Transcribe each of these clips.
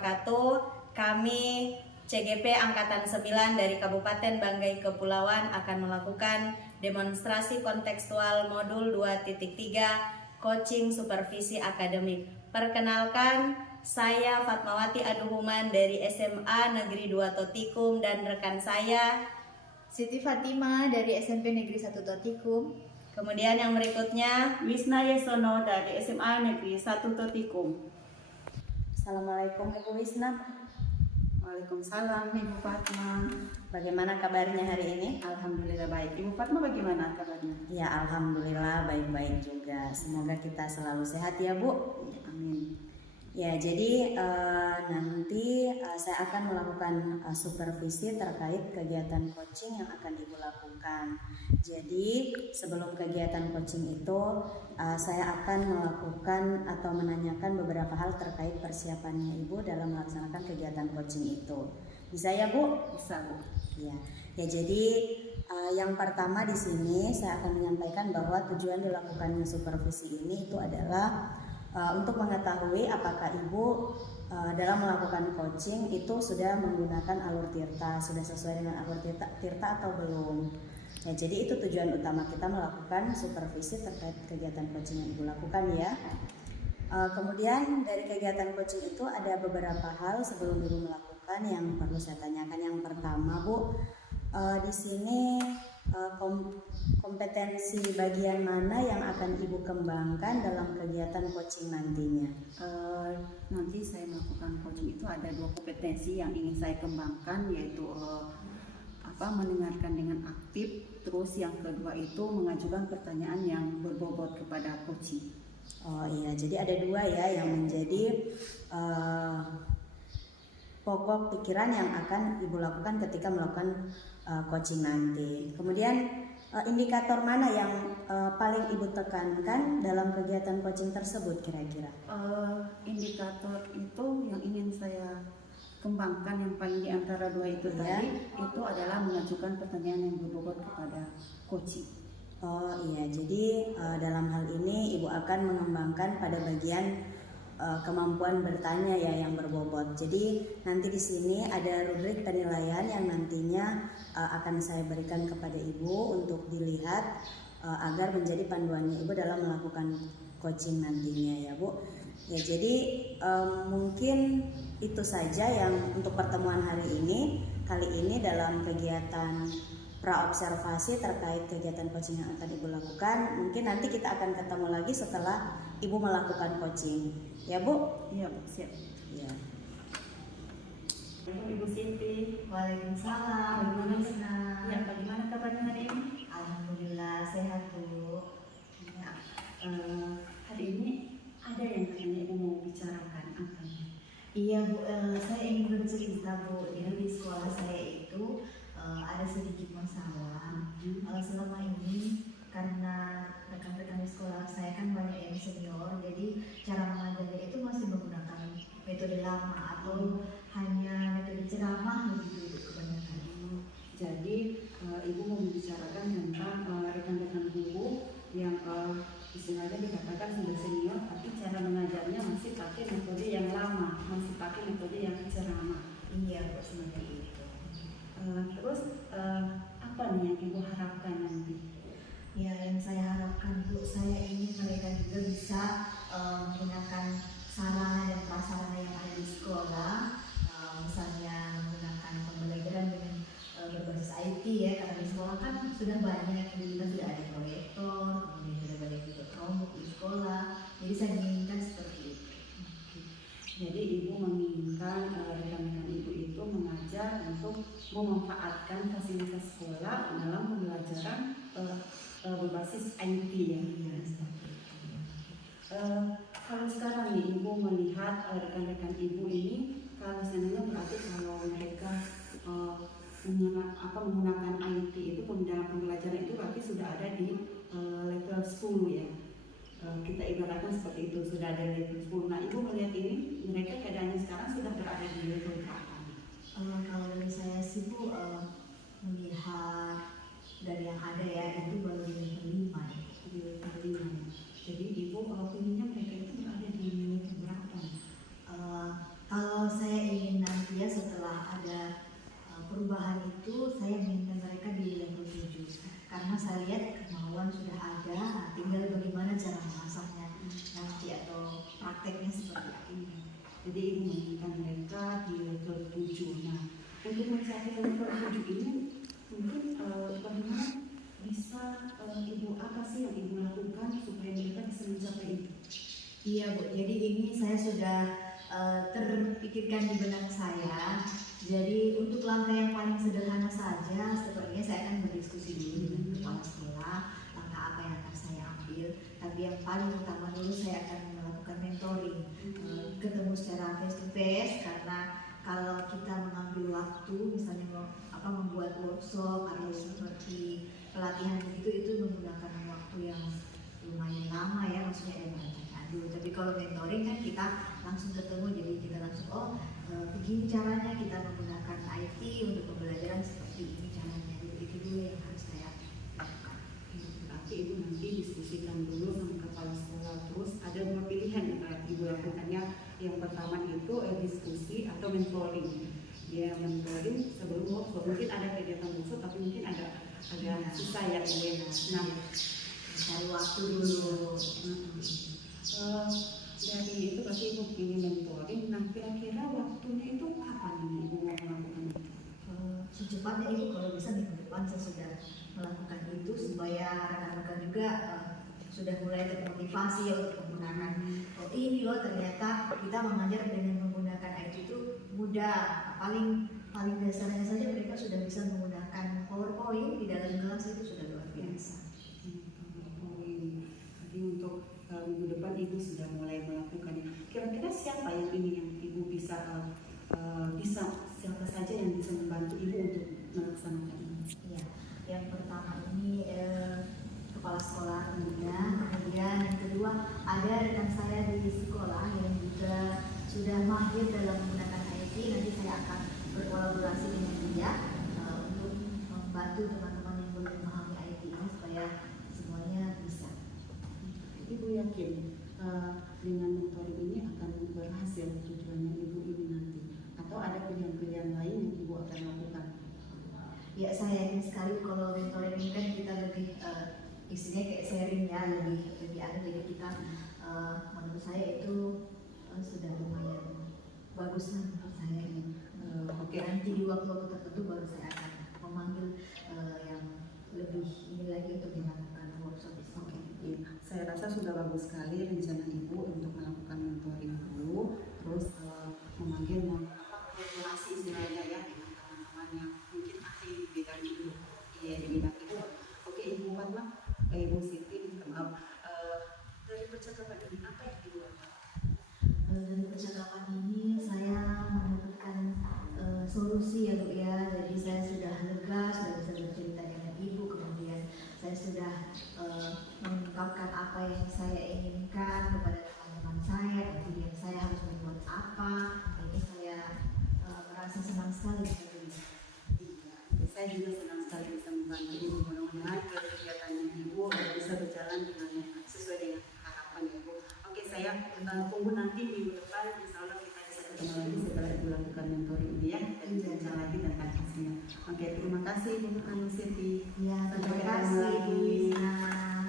wabarakatuh. Kami CGP Angkatan 9 dari Kabupaten Banggai Kepulauan akan melakukan demonstrasi kontekstual modul 2.3 Coaching Supervisi Akademik. Perkenalkan, saya Fatmawati Aduhuman dari SMA Negeri 2 Totikum dan rekan saya Siti Fatima dari SMP Negeri 1 Totikum. Kemudian yang berikutnya Wisna Yesono dari SMA Negeri 1 Totikum. Assalamualaikum Ibu Wisna. Waalaikumsalam Ibu Fatma. Bagaimana kabarnya hari ini? Alhamdulillah baik. Ibu Fatma bagaimana kabarnya? Ya, alhamdulillah baik-baik juga. Semoga kita selalu sehat ya Bu. Amin. Ya, jadi nanti saya akan melakukan supervisi terkait kegiatan coaching yang akan Ibu lakukan. Jadi sebelum kegiatan coaching itu saya akan melakukan atau menanyakan beberapa hal terkait persiapannya Ibu dalam melaksanakan kegiatan coaching itu. Bisa ya Bu? Bisa Bu. Ya, jadi yang pertama di sini saya akan menyampaikan bahwa tujuan dilakukannya supervisi ini itu adalah untuk mengetahui apakah Ibu dalam melakukan coaching itu sudah menggunakan alur tirta, sudah sesuai dengan alur tirta atau belum. Ya, jadi itu tujuan utama kita melakukan supervisi terkait kegiatan coaching yang Ibu lakukan ya. Kemudian dari kegiatan coaching itu ada beberapa hal sebelum Ibu melakukan yang perlu saya tanyakan. Yang pertama Bu, di sini kompetensi bagian mana yang akan Ibu kembangkan dalam kegiatan coaching nantinya? Nanti saya melakukan coaching itu ada 2 kompetensi yang ingin saya kembangkan, yaitu mendengarkan dengan aktif, terus yang kedua itu mengajukan pertanyaan yang berbobot kepada coaching. Oh iya, jadi ada 2 ya yang menjadi pokok pikiran yang akan Ibu lakukan ketika melakukan coaching nanti. Kemudian indikator mana yang paling Ibu tekankan dalam kegiatan coaching tersebut kira-kira? Indikator itu yang ingin saya kembangkan yang paling di antara 2 itu tadi itu adalah mengajukan pertanyaan yang berbobot kepada coaching. Oh iya, jadi dalam hal ini Ibu akan mengembangkan pada bagian kemampuan bertanya ya yang berbobot. Jadi nanti di sini ada rubrik penilaian yang nantinya akan saya berikan kepada Ibu untuk dilihat agar menjadi panduannya Ibu dalam melakukan coaching nantinya ya Bu. Ya, jadi mungkin itu saja yang untuk pertemuan hari ini. Kali ini dalam kegiatan praobservasi terkait kegiatan coaching yang akan Ibu lakukan. Mungkin nanti kita akan ketemu lagi setelah Ibu melakukan coaching. Ya Bu? Iya Bu, siap. Ya. Ibu Siti. Waalaikumsalam. Bagaimana? Ibu Wisna. Ya, bagaimana kabarnya hari ini? Alhamdulillah sehat Bu. Ya, hari ini ada yang katanya Ibu mau bicarakan apa? Iya Bu, saya ingin bercerita Bu. Jadi di sekolah saya itu ada sedikit masalah. Selama ini karena rekan-rekan di sekolah saya kan banyak yang senior, jadi cara mengajarnya itu masih menggunakan metode lama atau hanya metode ceramah begitu kebanyakan. Jadi Ibu mau membicarakan tentang rekan-rekan guru yang istilahnya dikatakan sudah senior, tapi cara mengajarnya masih pakai metode yang lama, masih pakai metode yang ceramah. Iya Bu, seperti itu. Terus apa nih yang Ibu harapkan nanti? Ya, yang saya harapkan Bu, saya ingin mereka juga bisa menggunakan sarana dan prasarana yang ada di sekolah, misalnya menggunakan pembelajaran dengan berbasis IT ya, karena di sekolah kan sudah banyak, kita sudah ada proyektor, kemudian sudah banyak juga Chromebook di sekolah, jadi saya menginginkan seperti itu. Jadi Ibu menginginkan rekan-rekan Ibu itu mengajar untuk memanfaatkan fasilitas sekolah dalam pembelajaran berbasis IT ya. Kalau sekarang nih Ibu melihat rekan-rekan Ibu ini, kalau misalnya berarti kalau mereka menggunakan IT itu dalam pembelajaran itu berarti sudah ada di level 10 ya. Kita ibaratkan seperti itu, sudah ada level 10. Nah Ibu melihat ini, mereka keadaannya sekarang sudah berada di level berapa? Kalau dari saya sih Bu, melihat dari yang ada ya, itu baru di level 5 ya. Di level 5. Jadi Ibu pinginnya mereka itu berada di level berapa? Kalau saya saya lihat kemauan sudah ada, nah, tinggal bagaimana cara mengasahnya nanti atau prakteknya seperti apa ini. Jadi ibu menginginkan mereka di level 7. Nah, untuk mencapai level 7 ini mungkin bagaimana bisa ibu apa sih yang ibu lakukan supaya mereka bisa mencapai itu? Iya Bu, jadi ini saya sudah terpikirkan di benak saya. Jadi untuk langkah yang paling sederhana saja, sepertinya saya akan berdiskusi dulu dengan kepala sekolah, langkah apa yang akan saya ambil. Tapi yang paling utama dulu saya akan melakukan mentoring, ketemu secara face to face, karena kalau kita mengambil waktu, misalnya membuat workshop atau seperti pelatihan begitu, itu menggunakan waktu yang lumayan lama ya, maksudnya ada banyak dulu. Tapi kalau mentoring kan kita langsung ketemu, jadi kita langsung begini caranya kita menggunakan IT untuk pembelajaran, seperti ini caranya. Jadi itu dulu yang harus saya lakukan. Berarti ibu nanti diskusikan dulu sama kepala sekolah. Terus ada dua pilihan yang ibu lakukannya. Yang pertama itu diskusi atau mentoring. Ya, mentoring sebelum workshop, mungkin ada kegiatan workshop tapi mungkin ada susah ya ibu ya. Nah, cari waktu dulu. Dari itu berarti ibu ingin mentoring. Nah, kira-kira waktunya itu kapan ini ibu mau melakukan itu? Secepatnya ibu, kalau bisa minggu depan saya sudah melakukan itu, supaya rekan-rekan juga sudah mulai termotivasi ya untuk menggunakan ini loh, ternyata kita mengajar dengan menggunakan IT itu mudah. Paling dasarnya saja mereka sudah bisa menggunakan PowerPoint di dalam kelas, itu sudah luar biasa. Jadi untuk minggu depan ibu sudah mulai melakukannya. Kira-kira siapa yang ibu bisa siapa saja yang bisa membantu ibu untuk melaksanakan ini? Ya, yang pertama ini kepala sekolah tentunya, kemudian yang kedua ada rekan saya di sekolah yang juga sudah mahir dalam menggunakan IT. Nanti saya akan berkolaborasi dengan dia untuk membantu teman-teman yang belum memahami IT ini supaya semuanya bisa. Ibu yakin dengan mentoring ini akan berhasil tujuannya ibu ini nanti, atau ada pilihan-pilihan lain yang ibu akan lakukan? Ya, saya yakin sekali kalau mentoring ini kan kita lebih isinya kayak sharing ya, lebih ada. Jadi kita menurut saya itu sudah lumayan bagus lah menurut saya. Oke. Nanti di waktu-waktu tertentu baru saya akan memanggil yang lebih ini lagi untuk dilakukan workshop. Ya, saya rasa sudah bagus sekali rencana ibu untuk melakukan mentoring dulu, terus memanggil kolaborasi istilahnya ya dengan teman-teman yang mungkin ahli di bidang itu. Iya, di bidang itu. Oke, Ibu Fatma, Ibu Siti, maaf. Dari percakapan ini apa yang ibu lakukan? Dari percakapan ini saya mendapatkan solusi ya Bu ya. Jadi saya sudah lega, sudah bisa bercerita dengan ibu, kemudian saya sudah mengungkapkan apa yang saya inginkan kepada teman-teman saya, kemudian saya harus membuat apa. Ini saya merasa senang sekali seperti ini. Saya juga senang sekali bisa membantu ibu. Mudah-mudahan kegiatannya ibu bisa berjalan dengan sesuai dengan harapan ibu. Oke, saya tunggu nanti minggu depan, insya Allah kita bisa ketemu lagi setelah ibu lakukan mentoring ini ya, dan bincang lagi tentang hasilnya. Oke, terima kasih Ibu Anu Siti. Ya, Sampai terima ketemu kasih lagi. Bu Wisna.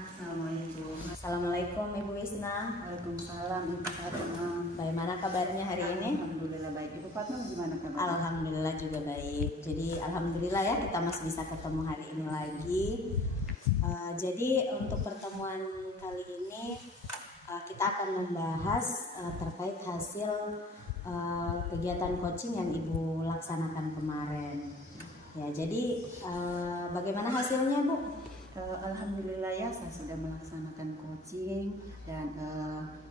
Assalamualaikum. Assalamualaikum Ibu Wisna. Waalaikumsalam Ibu Fatma. Bagaimana kabarnya hari ini? Alhamdulillah baik. Ibu Fatma gimana kabarnya? Alhamdulillah juga baik. Jadi alhamdulillah ya kita masih bisa ketemu hari ini lagi. Jadi untuk pertemuan kali ini kita akan membahas terkait hasil kegiatan coaching yang Ibu laksanakan kemarin. Ya, jadi bagaimana hasilnya Bu? Alhamdulillah ya, saya sudah melaksanakan coaching dan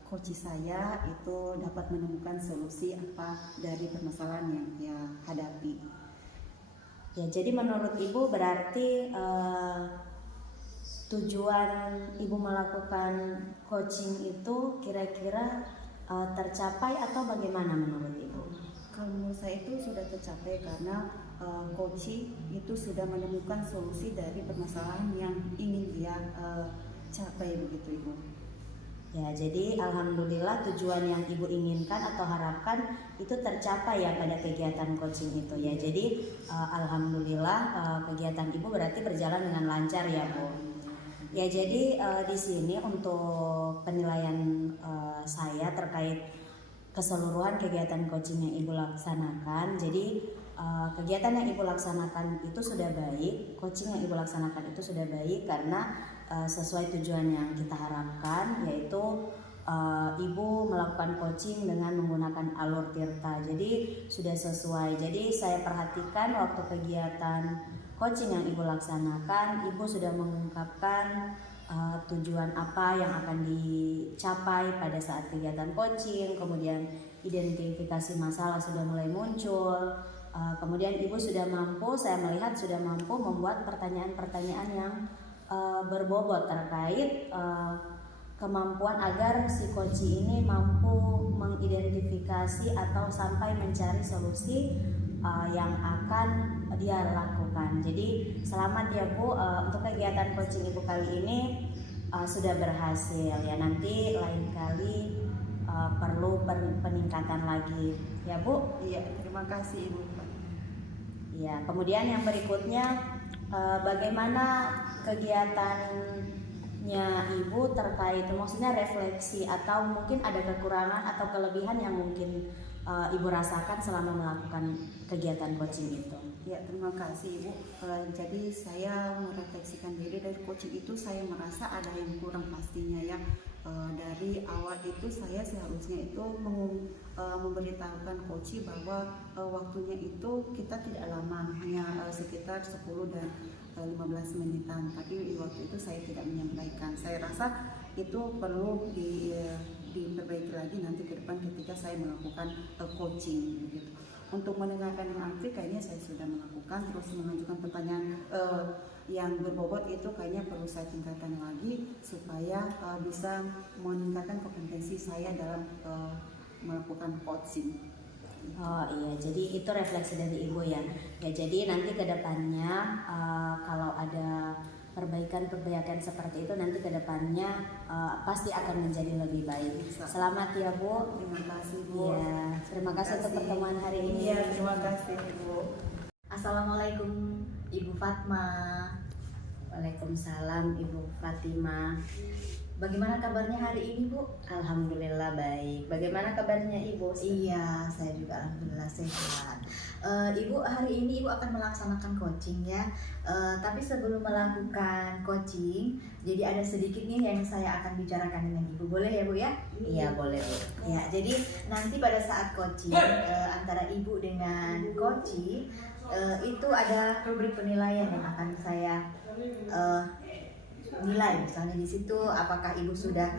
coach saya itu dapat menemukan solusi apa dari permasalahan yang dia hadapi. Ya, jadi menurut Ibu berarti tujuan Ibu melakukan coaching itu kira-kira tercapai atau bagaimana menurut Ibu? Kalau menurut saya itu sudah tercapai karena coaching itu sudah menemukan solusi dari permasalahan yang ingin dia capai begitu Ibu. Ya, jadi alhamdulillah tujuan yang Ibu inginkan atau harapkan itu tercapai ya pada kegiatan coaching itu ya. Jadi alhamdulillah kegiatan Ibu berarti berjalan dengan lancar ya, Bu. Ya, jadi di sini untuk penilaian saya terkait keseluruhan kegiatan coaching yang Ibu laksanakan. Jadi kegiatan yang Ibu laksanakan itu sudah baik, coaching yang Ibu laksanakan itu sudah baik karena sesuai tujuan yang kita harapkan, yaitu Ibu melakukan coaching dengan menggunakan alur tirta. Jadi sudah sesuai. Jadi saya perhatikan waktu kegiatan coaching yang Ibu laksanakan, Ibu sudah mengungkapkan tujuan apa yang akan dicapai pada saat kegiatan coaching, kemudian identifikasi masalah sudah mulai muncul, kemudian Ibu sudah mampu, saya melihat sudah mampu membuat pertanyaan-pertanyaan yang berbobot terkait kemampuan agar si coach ini mampu mengidentifikasi atau sampai mencari solusi yang akan dia lakukan. Jadi selamat ya Bu, untuk kegiatan coaching Ibu kali ini sudah berhasil ya. Nanti lain kali perlu peningkatan lagi ya Bu. Iya, terima kasih Ibu. Ya, kemudian yang berikutnya bagaimana kegiatannya Ibu terkait, maksudnya refleksi atau mungkin ada kekurangan atau kelebihan yang mungkin Ibu rasakan selama melakukan kegiatan coaching itu. Ya, terima kasih Ibu. Jadi saya merefleksikan diri dari coaching itu, saya merasa ada yang kurang pastinya ya. Dari awal itu saya seharusnya itu memberitahukan coach bahwa waktunya itu kita tidak lama, hanya sekitar 10 dan 15 menitan, tapi waktu itu saya tidak menyampaikan. Saya rasa itu perlu diperbaiki lagi nanti ke depan ketika saya melakukan coaching gitu. Untuk mendengarkan yang aktif kayaknya saya sudah melakukan, terus mengajukan pertanyaan yang berbobot itu kayaknya perlu saya tingkatkan lagi supaya bisa meningkatkan kompetensi saya dalam melakukan coaching. Oh iya, jadi itu refleksi dari Ibu ya. Ya, jadi nanti ke depannya kalau ada perbaikan seperti itu nanti ke depannya pasti akan menjadi lebih baik. Selamat ya Bu. Terima kasih Bu. Ya, terima kasih untuk pertemuan hari ini. Iya, terima kasih Bu. Assalamualaikum Ibu Fatma. Waalaikumsalam Ibu Fatimah. Bagaimana kabarnya hari ini Bu? Alhamdulillah baik. Bagaimana kabarnya Ibu? Iya, saya juga alhamdulillah sehat. Ibu, hari ini Ibu akan melaksanakan coaching ya. Tapi sebelum melakukan coaching, jadi ada sedikit nih yang saya akan bicarakan dengan Ibu. Boleh ya Bu ya? Iya boleh Bu. Ya, jadi nanti pada saat coaching antara Ibu dengan coaching itu ada rubrik penilaian yang akan saya nilai. Misalnya di situ apakah Ibu sudah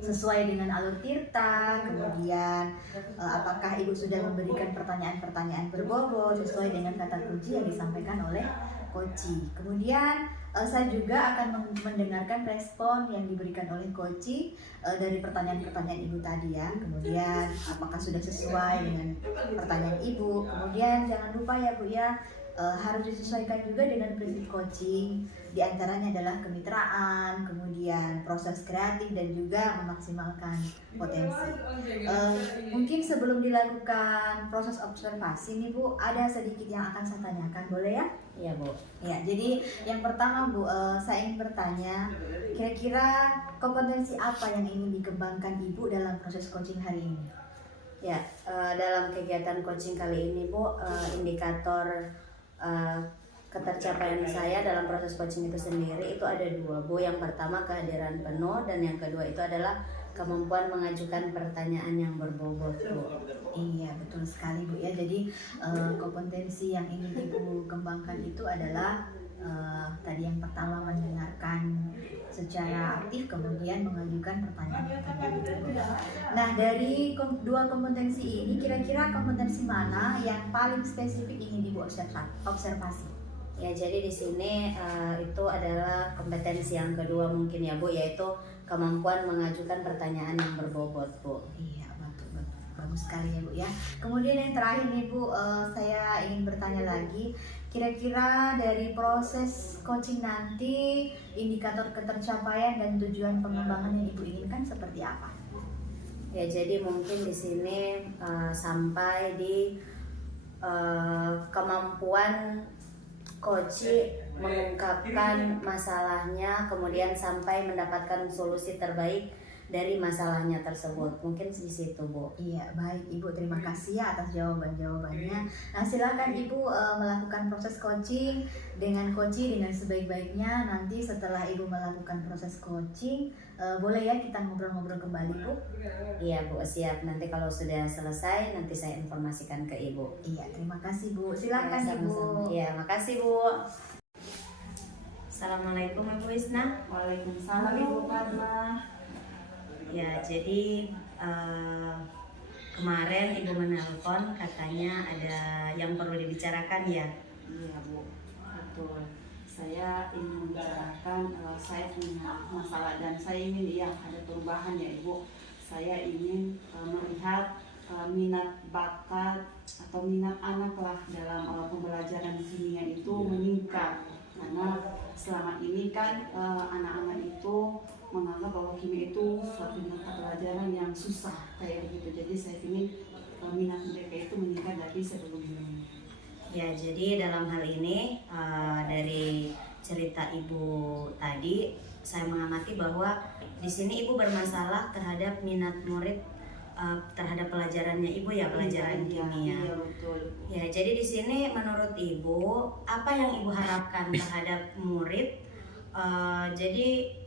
sesuai dengan alur tirta, kemudian apakah Ibu sudah memberikan pertanyaan-pertanyaan berbobot sesuai dengan kata kunci yang disampaikan oleh coach. Kemudian saya juga akan mendengarkan respon yang diberikan oleh coach dari pertanyaan-pertanyaan Ibu tadi ya. Kemudian apakah sudah sesuai dengan pertanyaan Ibu. Kemudian jangan lupa ya Bu ya, harus disesuaikan juga dengan prinsip coaching. Di antaranya adalah kemitraan, kemudian proses kreatif dan juga memaksimalkan potensi. Mungkin sebelum dilakukan proses observasi nih Bu, ada sedikit yang akan saya tanyakan, boleh ya? Iya Bu. Ya, jadi yang pertama Bu, saya ingin bertanya, kira-kira kompetensi apa yang ingin dikembangkan Ibu dalam proses coaching hari ini? Ya, dalam kegiatan coaching kali ini Bu, indikator ketercapaian saya dalam proses coaching itu sendiri itu ada dua Bu. Yang pertama kehadiran penuh dan yang kedua itu adalah kemampuan mengajukan pertanyaan yang berbobot Bu. Iya betul sekali Bu ya. Jadi kompetensi yang ingin Ibu kembangkan itu adalah tadi yang pertama mendengarkan secara aktif, kemudian mengajukan pertanyaan-pertanyaan. Nah dari dua kompetensi ini kira-kira kompetensi mana yang paling spesifik ingin Ibu observasi? Ya, jadi di sini itu adalah kompetensi yang kedua mungkin ya Bu, yaitu kemampuan mengajukan pertanyaan yang berbobot Bu. Iya betul, bagus sekali ya Bu ya. Kemudian yang terakhir nih Bu, saya ingin bertanya lagi, Kira-kira dari proses coaching nanti, indikator ketercapaian dan tujuan pengembangan yang Ibu inginkan seperti apa? Ya, jadi mungkin di sini sampai di kemampuan coach mengungkapkan masalahnya, kemudian sampai mendapatkan solusi terbaik dari masalahnya tersebut. Mungkin di situ, Bu. Iya, baik Ibu, terima kasih ya atas jawaban-jawabannya. Nah, silakan Ibu melakukan proses coaching dengan sebaik-baiknya. Nanti setelah Ibu melakukan proses coaching, boleh ya kita ngobrol-ngobrol kembali, Bu? Iya, Bu, siap. Nanti kalau sudah selesai, nanti saya informasikan ke Ibu. Iya, terima kasih Bu. Silakan Ya, Ibu. sama-sama. Iya, makasih, Bu. Assalamualaikum, Ibu Isna. Waalaikumsalam Ibu Padma. Ya, jadi kemarin Ibu menelpon katanya ada yang perlu dibicarakan ya. Iya Bu, betul. Saya ingin membicarakan, saya punya masalah dan saya ingin ada perubahan ya Ibu. Saya ingin melihat minat bakat atau minat anak lah dalam pembelajaran kimia itu meningkat, karena selama ini kan anak-anak itu menganggap bahwa kimia itu suatu mata pelajaran yang susah kayak begitu. Jadi saya ingin minat mereka itu meningkat dari sebelumnya. Ya, jadi dalam hal ini dari cerita Ibu tadi, saya mengamati bahwa di sini Ibu bermasalah terhadap minat murid terhadap pelajarannya Ibu ya, pelajaran kimia. Iya betul. Ya, jadi di sini menurut Ibu apa yang Ibu harapkan terhadap murid? Jadi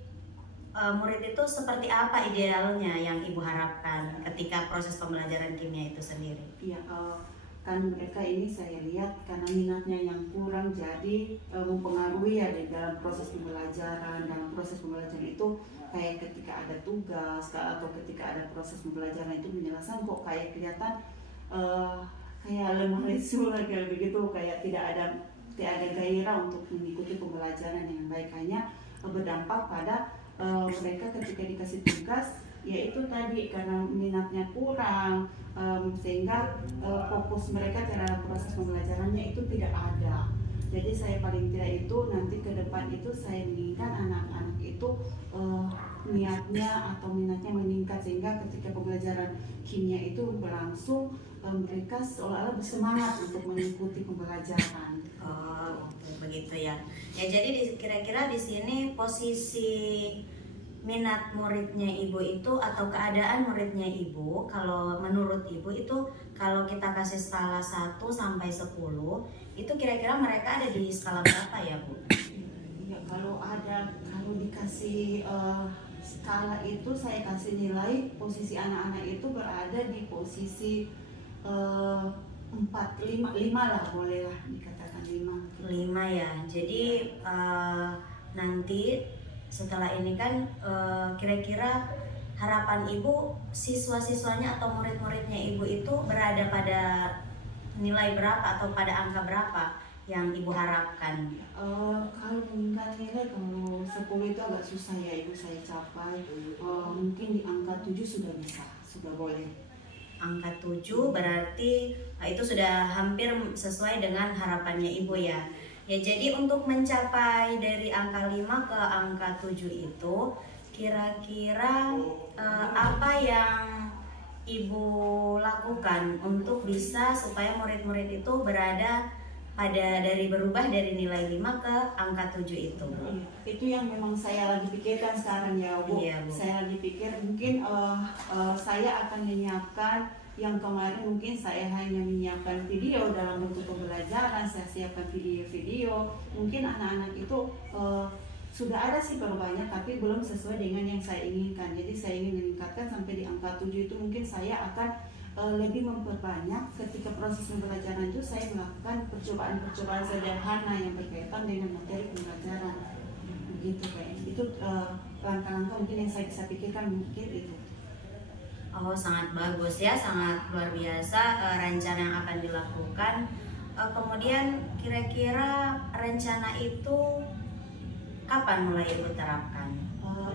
murid itu seperti apa idealnya yang Ibu harapkan ketika proses pembelajaran kimia itu sendiri? Iya, kan mereka ini saya lihat karena minatnya yang kurang, jadi mempengaruhi ya di dalam proses pembelajaran. Dalam proses pembelajaran itu kayak ketika ada tugas atau ketika ada proses pembelajaran itu penjelasan kok kayak kelihatan kayak lemah lesu lah kayak begitu, kayak tidak ada gairah untuk mengikuti pembelajaran yang baik. Hanya berdampak pada mereka ketika dikasih tugas, yaitu tadi karena minatnya kurang, sehingga fokus mereka terhadap proses pembelajarannya itu tidak ada. Jadi saya paling tidak itu nanti ke depan itu saya menginginkan anak-anak itu niatnya atau minatnya meningkat, sehingga ketika pembelajaran kimia itu berlangsung mereka seolah-olah bersemangat untuk mengikuti pembelajaran. Oh, begitu ya. Ya, jadi kira-kira di sini posisi minat muridnya Ibu itu atau keadaan muridnya Ibu, kalau menurut Ibu itu kalau kita kasih skala 1 sampai 10, itu kira-kira mereka ada di skala berapa ya, Bu? Ya, kalau dikasih skala itu saya kasih nilai posisi anak-anak itu berada di posisi 4, 5 lah, boleh lah dikatakan 5 ya. Jadi nanti setelah ini kan kira-kira harapan Ibu siswa-siswanya atau murid-muridnya Ibu itu berada pada nilai berapa atau pada angka berapa yang Ibu harapkan? Kalau meningkat nilai, kalau 10 itu agak susah ya Ibu saya capai. Mungkin di angka 7 sudah bisa, sudah boleh. Angka 7 berarti itu sudah hampir sesuai dengan harapannya Ibu ya. Ya, jadi untuk mencapai dari angka 5 ke angka 7 itu kira-kira apa yang Ibu lakukan untuk bisa supaya murid-murid itu berada berubah dari nilai 5 ke angka 7 itu? Itu yang memang saya lagi pikirkan sekarang ya Bu. Iya, Bu. Saya lagi pikir mungkin saya akan menyiapkan yang kemarin, mungkin saya hanya menyiapkan video dalam bentuk pembelajaran, saya siapkan video-video. Mungkin anak-anak itu sudah ada sih perubahannya, tapi belum sesuai dengan yang saya inginkan. Jadi saya ingin meningkatkan sampai di angka 7 itu. Mungkin saya akan lebih memperbanyak ketika proses pembelajaran itu saya melakukan percobaan-percobaan sederhana yang berkaitan dengan materi pembelajaran. Begitu kayaknya. Itu langkah-langkah mungkin yang saya bisa pikirkan mungkin itu. Oh, sangat bagus ya, sangat luar biasa rencana yang akan dilakukan. Kemudian kira-kira rencana itu kapan mulai Ibu terapkan?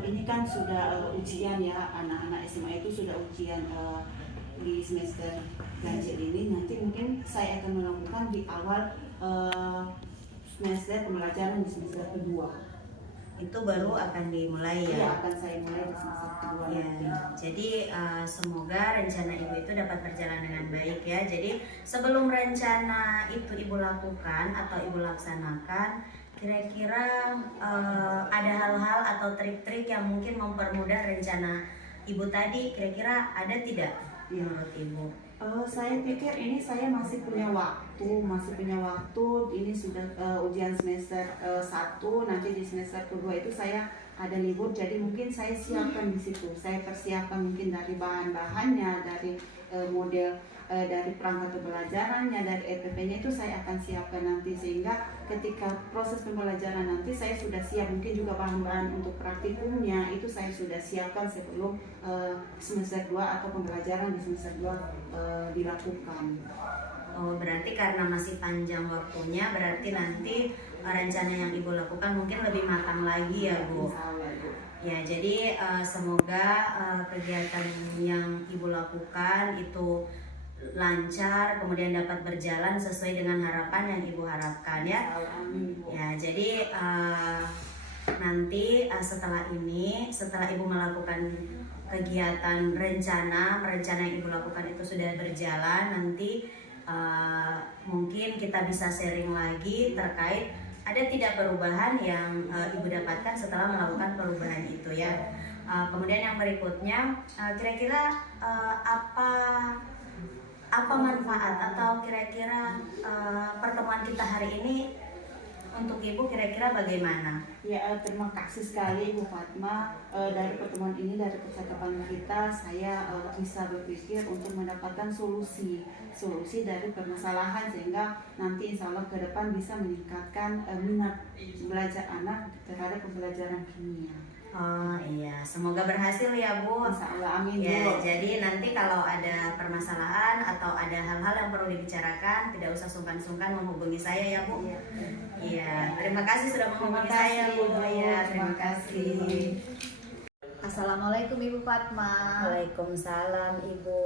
Ini kan sudah ujian ya, anak-anak SMA itu sudah ujian di semester ganjil ini. Nanti mungkin saya akan melakukan di awal semester pembelajaran di semester kedua. Itu baru akan dimulai Iya, ya. akan saya mulai di semester kedua Ya, nanti. jadi semoga rencana ibu itu dapat berjalan dengan baik ya. Jadi sebelum rencana itu ibu lakukan atau ibu laksanakan, kira-kira ada hal-hal atau trik-trik yang mungkin mempermudah rencana ibu tadi, kira-kira ada tidak menurut ibu? Saya pikir ini saya masih punya waktu. Ini sudah ujian semester 1, nanti di semester kedua itu saya ada libur, jadi mungkin saya siapkan di situ. Saya persiapkan mungkin dari bahan-bahannya, dari model, dari perangkat pembelajarannya, dari EPP-nya itu saya akan siapkan nanti, sehingga ketika proses pembelajaran nanti saya sudah siap. Mungkin juga bahan-bahan untuk praktikumnya itu saya sudah siapkan sebelum semester 2 atau pembelajaran di semester 2 dilakukan. Oh, berarti karena masih panjang waktunya, berarti nanti rencana yang ibu lakukan mungkin lebih matang lagi ya Bu. Insya Allah, Bu. Ya, jadi semoga kegiatan yang ibu lakukan itu lancar, kemudian dapat berjalan sesuai dengan harapan yang ibu harapkan ya. Amin, Bu. Ya, jadi nanti setelah ini, setelah ibu melakukan kegiatan rencana yang ibu lakukan itu sudah berjalan, nanti mungkin kita bisa sharing lagi terkait ada tidak perubahan yang ibu dapatkan setelah melakukan perubahan itu ya. Kemudian yang berikutnya, kira-kira apa manfaat atau kira-kira pertemuan kita hari ini untuk ibu kira-kira bagaimana? Ya, terima kasih sekali Ibu Fatma. Dari pertemuan ini, dari percakapan kita, saya bisa berpikir untuk mendapatkan solusi dari permasalahan, sehingga nanti insya Allah ke depan bisa meningkatkan minat belajar anak terhadap pembelajaran kimia. Oh iya, semoga berhasil ya Bu. Insya Allah, amin Ya, Bu. jadi nanti kalau ada permasalahan atau ada hal-hal yang perlu dibicarakan, tidak usah sungkan-sungkan menghubungi saya ya Bu. Iya. Iya, terima kasih sudah menghubungi Terima saya kasih, Bu. Bu. Ya, terima kasih. Assalamualaikum Ibu Fatma. Waalaikumsalam Ibu.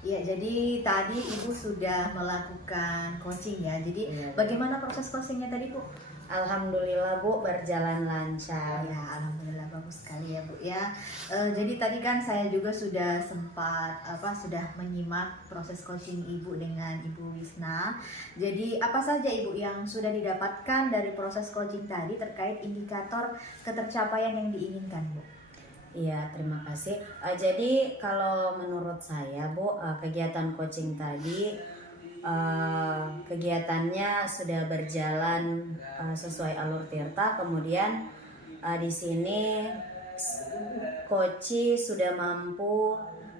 Ya, jadi tadi Ibu sudah melakukan coaching ya. Jadi Iya. bagaimana proses coachingnya tadi Bu? Alhamdulillah Bu, berjalan lancar. Ya, alhamdulillah bagus sekali ya Bu ya. Jadi tadi kan saya juga sudah sempat sudah menyimak proses coaching Ibu dengan Ibu Wisna. Jadi apa saja Ibu yang sudah didapatkan dari proses coaching tadi terkait indikator ketercapaian yang diinginkan Bu? Iya, terima kasih. Jadi kalau menurut saya Bu, kegiatan coaching tadi kegiatannya sudah berjalan sesuai alur tirta. Kemudian di sini coach sudah mampu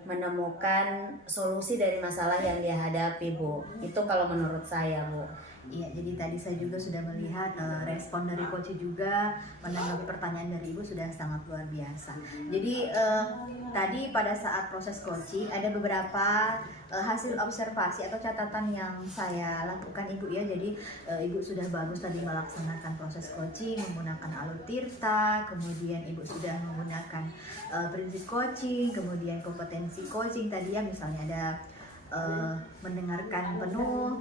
menemukan solusi dari masalah yang dia hadapi Bu. Itu kalau menurut saya Bu. Iya, jadi tadi saya juga sudah melihat respon dari coach juga menanggapi pertanyaan dari Ibu sudah sangat luar biasa. Jadi tadi pada saat proses coaching ada beberapa hasil observasi atau catatan yang saya lakukan Ibu ya. Jadi Ibu sudah bagus tadi melaksanakan proses coaching menggunakan alur tirta, kemudian Ibu sudah menggunakan prinsip coaching, kemudian kompetensi coaching tadi ya, misalnya ada mendengarkan penuh,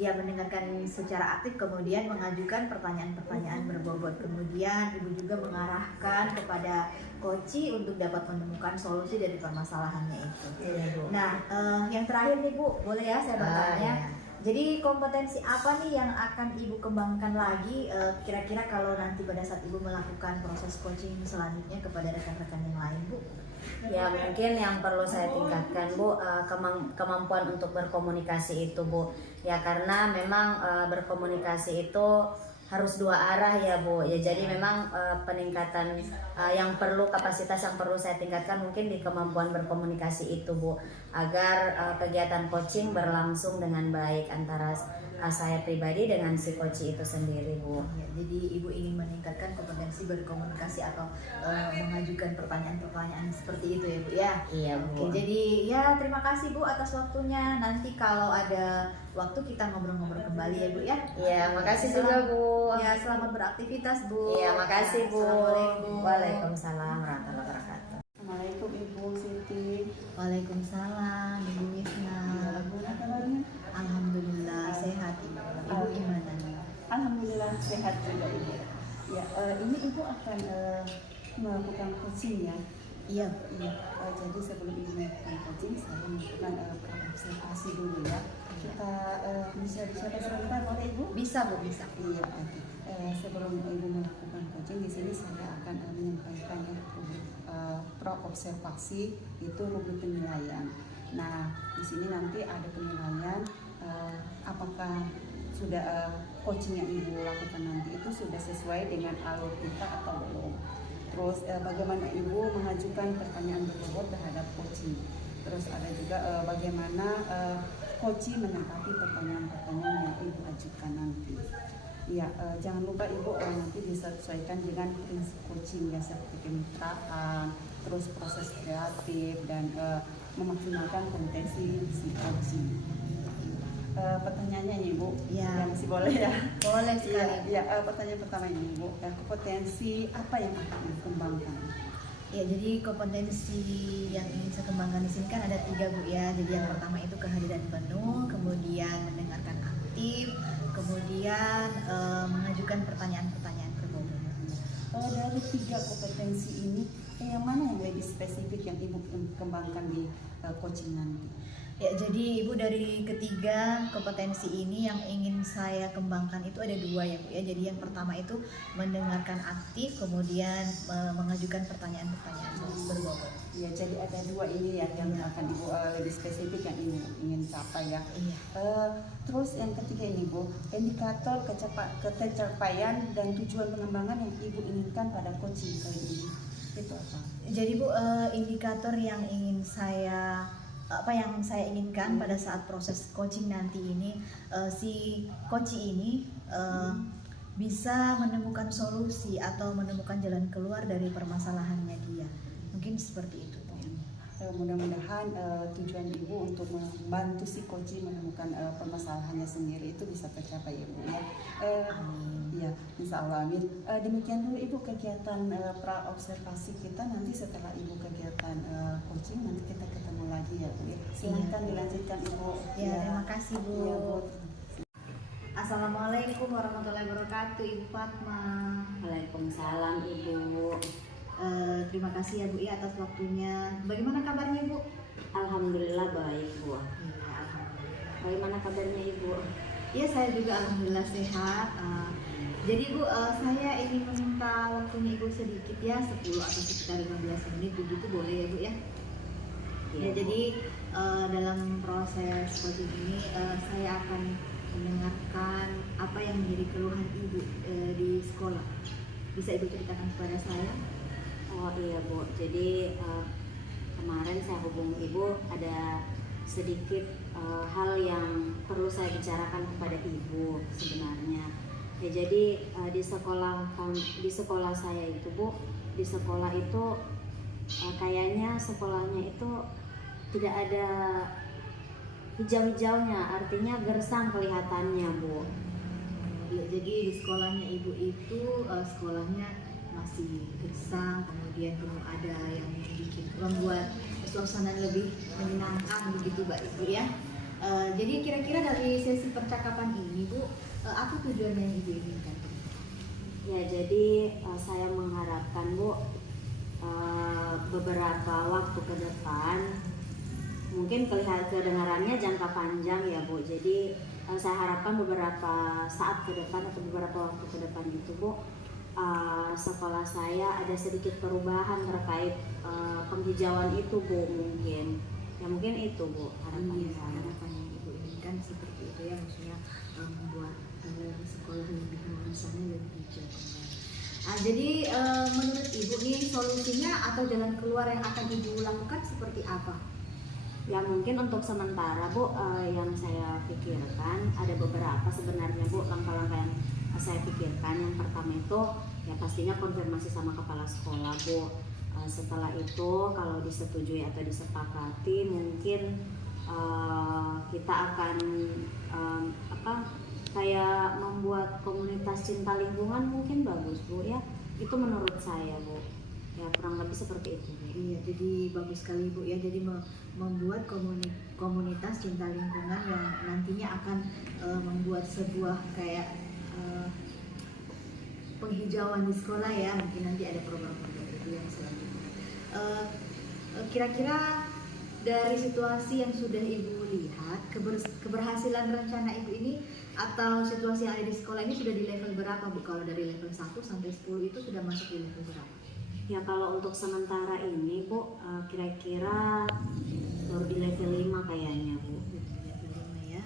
mendengarkan secara aktif, kemudian mengajukan pertanyaan-pertanyaan berbobot. Kemudian Ibu juga mengarahkan kepada coach untuk dapat menemukan solusi dari permasalahannya itu. Iya Bu. Nah, yang terakhir nih Bu, boleh ya saya bertanya? Iya. Jadi kompetensi apa nih yang akan Ibu kembangkan lagi kira-kira kalau nanti pada saat Ibu melakukan proses coaching selanjutnya kepada rekan-rekan yang lain Bu? Ya, mungkin yang perlu saya tingkatkan Bu, kemampuan untuk berkomunikasi itu Bu. Ya, karena memang berkomunikasi itu harus dua arah ya Bu. Ya, jadi memang peningkatan kapasitas yang perlu saya tingkatkan mungkin di kemampuan berkomunikasi itu Bu, agar kegiatan coaching berlangsung dengan baik antara saya pribadi dengan si coach itu sendiri Bu. Ya, jadi Ibu ingin meningkatkan kompetensi berkomunikasi atau mengajukan pertanyaan-pertanyaan seperti itu ya Bu ya? Iya Bu. Oke, jadi ya terima kasih Bu atas waktunya. Nanti kalau ada waktu kita ngobrol-ngobrol kembali ya Bu ya? Iya, makasih juga Bu. Ya, selamat beraktivitas Bu. Iya, makasih Bu. Assalamualaikum. Waalaikumsalam warahmatullahi wabarakatuh. Assalamualaikum Ibu Siti. Waalaikumsalam Ibu Wisna. Gimana Bu kabarnya? Alhamdulillah sehat sehat juga Ibu. Ya, ini Ibu akan melakukan coaching ya. Iya. Iya, jadi sebelum Ibu melakukan coaching, saya melakukan observasi dulu ya. Kita bisa bicara sebentar boleh Ibu? Bisa Bu, bisa. Iya, oke. Sebelum Ibu melakukan coaching di sini saya akan menyampaikan ya pro observasi itu rubrik penilaian. Nah, di sini nanti ada penilaian apakah sudah coaching yang Ibu lakukan nanti itu sudah sesuai dengan alur kita atau belum. Terus bagaimana Ibu mengajukan pertanyaan berbobot terhadap coaching. Terus ada juga bagaimana coaching menanggapi pertanyaan-pertanyaan yang Ibu ajukan nanti. Ya, jangan lupa Ibu nanti disesuaikan dengan prinsip coaching ya, seperti kemitraan, terus proses kreatif dan memaksimalkan kompetensi si coaching. Pertanyaannya ini Bu, Ya. masih boleh ya? Boleh sekali. Ya, pertanyaan pertama ini Bu, kompetensi apa yang akan dikembangkan? Ya, jadi kompetensi yang ingin saya kembangkan di sini kan ada 3 Bu ya. Jadi yang pertama itu kehadiran penuh, kemudian mendengarkan aktif, kemudian mengajukan pertanyaan-pertanyaan berbobot. Dari 3 kompetensi ini, yang mana yang lebih spesifik yang Ibu kembangkan di coaching nanti? Ya, jadi Ibu dari ketiga kompetensi ini yang ingin saya kembangkan itu ada 2 ya Bu ya. Jadi yang pertama itu mendengarkan aktif, kemudian mengajukan pertanyaan-pertanyaan berbobot. Ya, jadi ada 2 ini ya yang akan Ibu lebih spesifik yang Ibu ingin capai ya. Iya. Terus yang ketiga ini Bu, indikator ketercapaian dan tujuan pengembangan yang Ibu inginkan pada coaching kali ini itu apa? Jadi Bu, indikator yang ingin saya inginkan pada saat proses coaching nanti ini, si coach ini bisa menemukan solusi atau menemukan jalan keluar dari permasalahannya dia. Mungkin seperti itu. Mudah-mudahan tujuan Ibu untuk membantu si coaching menemukan permasalahannya sendiri itu bisa tercapai ya Bu ya. Ya, insya Allah amin. Demikian dulu Ibu kegiatan pra observasi kita. Nanti setelah Ibu kegiatan coaching nanti kita ketemu lagi ya Bu ya. Silakan dilanjutkan Ibu. Ya, terima kasih Bu. Iya, Bu. Assalamualaikum warahmatullahi wabarakatuh, Ibu Fatma. Waalaikumsalam Ibu. Terima kasih ya Bu ya atas waktunya. Bagaimana kabarnya Bu? Alhamdulillah baik Bu. Iya, alhamdulillah. Bagaimana kabarnya Ibu? Iya, saya juga alhamdulillah sehat. Jadi Bu, saya ingin meminta waktunya Ibu sedikit ya, 10 atau sekitar 15 menit begitu boleh ya Bu ya? Ya, jadi dalam proses coaching ini saya akan mendengarkan apa yang menjadi keluhan Ibu di sekolah. Bisa Ibu ceritakan kepada saya? Oh iya Bu, jadi kemarin saya hubungi Ibu ada sedikit hal yang perlu saya bicarakan kepada Ibu sebenarnya. Ya jadi di sekolah saya itu Bu, di sekolah itu kayaknya sekolahnya itu tidak ada hijau-hijaunya, artinya gersang kelihatannya Bu. Ya, jadi di sekolahnya Ibu itu sekolahnya masih gersang, kemudian belum ada yang sedikit membuat suasana lebih menyenangkan begitu Mbak Ibu ya. Jadi kira-kira dari sesi percakapan ini Bu, apa tujuannya yang Ibu inginkan? Ya jadi saya mengharapkan Bu beberapa waktu ke depan, mungkin kedengarannya jangka panjang ya Bu. Jadi saya harapkan beberapa saat ke depan atau beberapa waktu ke depan itu Bu, sekolah saya ada sedikit perubahan terkait penghijauan itu Bu, mungkin itu Bu harapannya. Harapan yang Ibu inginkan seperti itu ya, maksudnya membuat sekolah lebih nuansanya lebih hijau kembali. Jadi menurut Ibu nih solusinya atau jalan keluar yang akan Ibu lakukan seperti apa? Ya mungkin untuk sementara Bu, yang saya pikirkan ada beberapa sebenarnya Bu langkah-langkah yang saya pikirkan. Yang pertama itu ya pastinya konfirmasi sama kepala sekolah Bu. Setelah itu kalau disetujui atau disepakati mungkin kita akan kayak membuat komunitas cinta lingkungan mungkin bagus Bu ya. Itu menurut saya Bu. Ya kurang lebih seperti itu Bu. Iya, jadi bagus sekali Bu ya. Jadi membuat komunitas cinta lingkungan yang nantinya akan membuat sebuah kayak penghijauan di sekolah ya, mungkin nanti ada program-program itu yang selanjutnya. Kira-kira dari situasi yang sudah Ibu lihat, keberhasilan rencana Ibu ini atau situasi yang ada di sekolah ini sudah di level berapa Bu? Kalau dari level 1 sampai 10 itu sudah masuk di level berapa? Ya kalau untuk sementara ini Bu, kira-kira baru di level 5 kayaknya Bu. Di level 5 ya.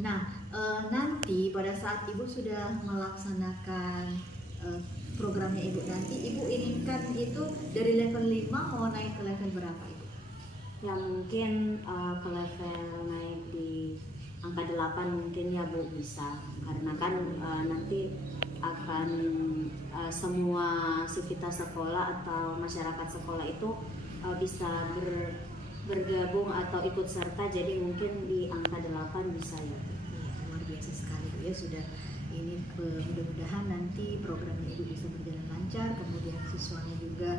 Nah, nanti pada saat Ibu sudah melaksanakan programnya Ibu nanti, Ibu inginkan itu dari level 5 mau naik ke level berapa Ibu? Ya mungkin ke level naik di angka 8 mungkin ya Bu bisa. Karena kan nanti akan semua sivitas sekolah atau masyarakat sekolah itu bisa bergabung atau ikut serta, jadi mungkin di angka 8 bisa ya. Iya, luar biasa sekali Bu ya, sudah ini mudah-mudahan nanti programnya Ibu bisa berjalan lancar, kemudian siswanya juga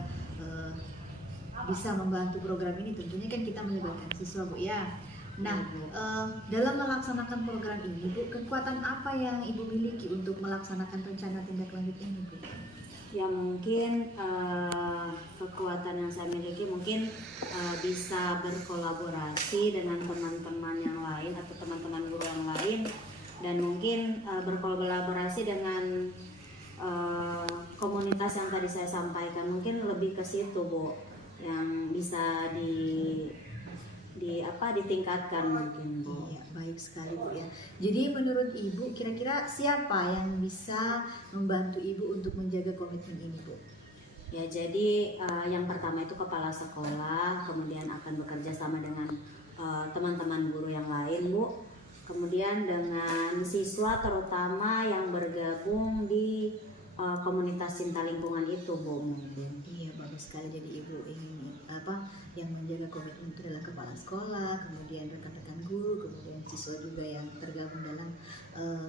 bisa membantu program ini. Tentunya kan kita melibatkan siswa Bu ya. Nah, dalam melaksanakan program ini Bu, kekuatan apa yang Ibu miliki untuk melaksanakan rencana tindak lanjut ini Bu? Ya mungkin kekuatan yang saya miliki mungkin bisa berkolaborasi dengan teman-teman yang lain atau teman-teman guru yang lain, dan mungkin berkolaborasi dengan komunitas yang tadi saya sampaikan, mungkin lebih ke situ Bu, yang bisa ditingkatkan mungkin Bu. Iya, baik sekali Bu ya. Jadi menurut Ibu kira-kira siapa yang bisa membantu Ibu untuk menjaga komitmen ini Bu? Ya jadi yang pertama itu kepala sekolah, kemudian akan bekerja sama dengan teman-teman guru yang lain Bu. Kemudian dengan siswa terutama yang bergabung di komunitas cinta lingkungan itu Bu mungkin. Iya, bagus sekali. Jadi Ibu ingin yang menjaga komitmen itu adalah kepala sekolah, kemudian rekan-rekan guru, kemudian siswa juga yang tergabung dalam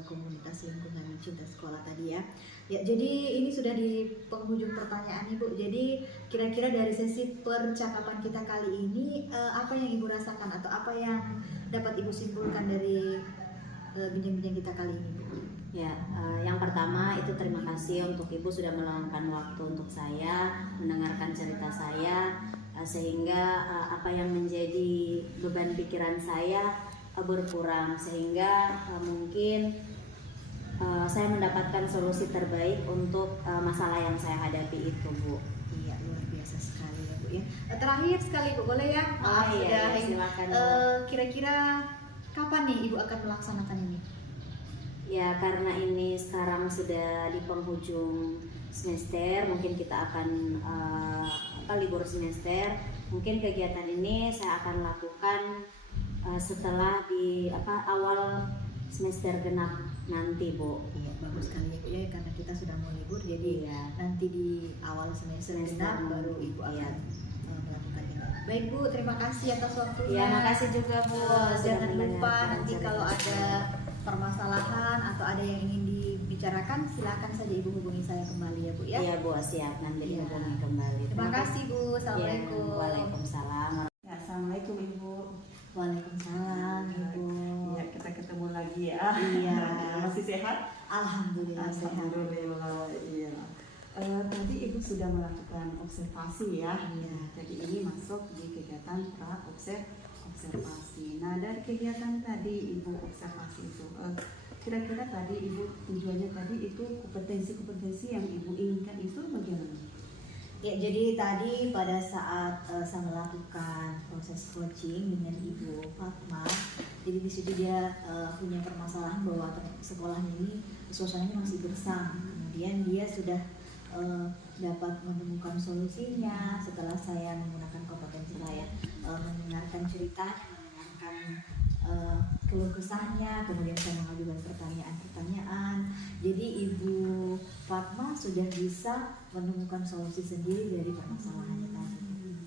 komunitas lingkungan cinta sekolah tadi ya. Ya, jadi ini sudah di penghujung pertanyaan Ibu. Jadi kira-kira dari sesi percakapan kita kali ini apa yang Ibu rasakan atau apa yang dapat Ibu simpulkan dari bincang-bincang kita kali ini Bu? Ya, yang pertama itu terima kasih untuk Ibu sudah meluangkan waktu untuk saya, mendengarkan cerita saya, sehingga apa yang menjadi beban pikiran saya berkurang, sehingga mungkin saya mendapatkan solusi terbaik untuk masalah yang saya hadapi itu Bu. Iya, luar biasa sekali ya Bu ya. Terakhir sekali Bu, boleh ya? Iya, silakan Bu. Kira-kira kapan nih Ibu akan melaksanakan ini? Ya karena ini sekarang sudah di penghujung semester, mungkin kita akan libur semester. Mungkin kegiatan ini saya akan lakukan setelah di awal semester genap nanti Bu. Iya, bagus sekali ya Bu ya, karena kita sudah mau libur, jadi nanti di awal semester genap baru Ibu akan melakukannya. Baik Bu, terima kasih atas waktunya. Ya, makasih juga Bu. Jangan lupa nanti kalau ada permasalahan atau ada yang ingin dibicarakan, silakan saja Ibu hubungi saya kembali ya Bu ya. Iya Bu, siap, nanti Ya. dihubungi kembali. Terima kasih Bu. Assalamualaikum. Ya, Waalaikumsalam. Ya, Assalamualaikum Ibu. Waalaikumsalam Ibu. Ya, kita ketemu lagi ya. Iya. Masih sehat? Alhamdulillah sehat. Alhamdulillah. Iya. Tadi Ibu sudah melakukan observasi ya. Iya. Jadi ini masuk di kegiatan observasi. Nah, dari kegiatan tadi Ibu observasi itu, kira-kira tadi Ibu tujuannya tadi itu kompetensi-kompetensi yang Ibu inginkan itu bagaimana? Ya, jadi tadi pada saat saya melakukan proses coaching dengan Ibu Fatma, jadi di situ dia punya permasalahan bahwa sekolahnya ini suasananya masih gersam. Kemudian dia sudah dapat menemukan solusinya setelah saya menggunakan kompetensi saya, mendengarkan ceritanya, mendengarkan keluh kesahnya, kemudian saya mengajukan pertanyaan-pertanyaan. Jadi Ibu Fatma sudah bisa menemukan solusi sendiri dari permasalahannya tadi.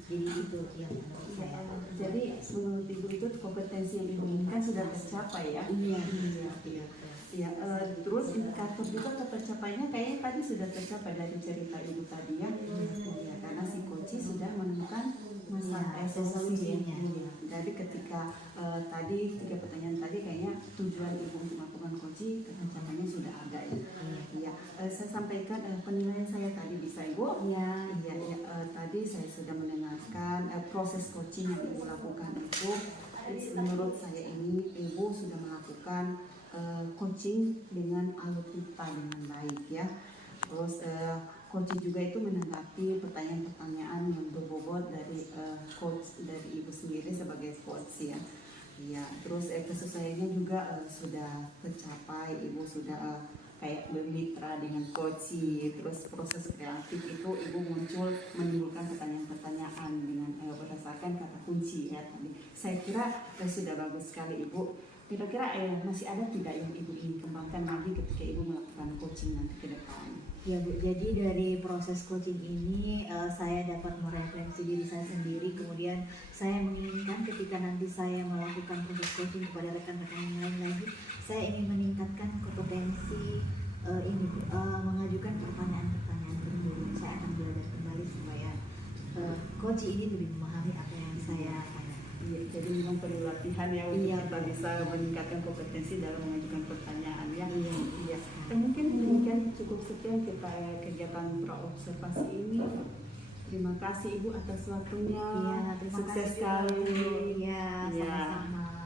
Jadi itu yang menurut saya. Jadi menurut Ibu itu kompetensi yang Ibu inginkan sudah tercapai ya? Iya. Ya, terus indikator juga tercapainya kayaknya tadi sudah tercapai dari cerita Ibu tadi ya. Ya, karena si coach sudah menemukan masalah solusinya. Ya. Jadi ketika tadi 3 pertanyaan tadi kayaknya tujuan Ibu untuk melakukan coaching, tercapainya sudah ada ya. Ya, saya sampaikan Iya. Iya, tadi saya sudah mendengarkan proses coaching yang Ibu lakukan itu. Menurut saya ini Ibu sudah melakukan coaching dengan alutsista dengan baik ya. Terus coaching juga itu menanggapi pertanyaan-pertanyaan yang berbobot dari coach dari Ibu sendiri sebagai coach ya. Iya, terus kesesuaiannya juga sudah tercapai. Ibu sudah kayak bermitra dengan coach, terus proses kreatif itu Ibu menimbulkan pertanyaan-pertanyaan dengan berdasarkan kata kunci ya tadi. Saya kira sudah bagus sekali Ibu. Kira-kira masih ada tidak yang Ibu ingin kembangkan lagi ketika Ibu melakukan coaching nanti ke depan? Ya Bu, jadi dari proses coaching ini saya dapat merefleksi diri saya sendiri, kemudian saya menginginkan ketika nanti saya melakukan proses coaching kepada rekan-rekan yang lain lagi, saya ingin meningkatkan kompetensi ini mengajukan pertanyaan-pertanyaan tertentu. Saya akan belajar kembali supaya coach ini lebih memahami apa yang saya tanyakan. Iya, jadi memang perlu latihan ya untuk kita bisa meningkatkan kompetensi dalam mengajukan pertanyaan ya. Iya. Dan mungkin demikian cukup sekian kita kegiatan praobservasi ini. Terima kasih Ibu atas waktunya. Iya, terima Sukses kasih. sekali. Iya, Iya. sama-sama.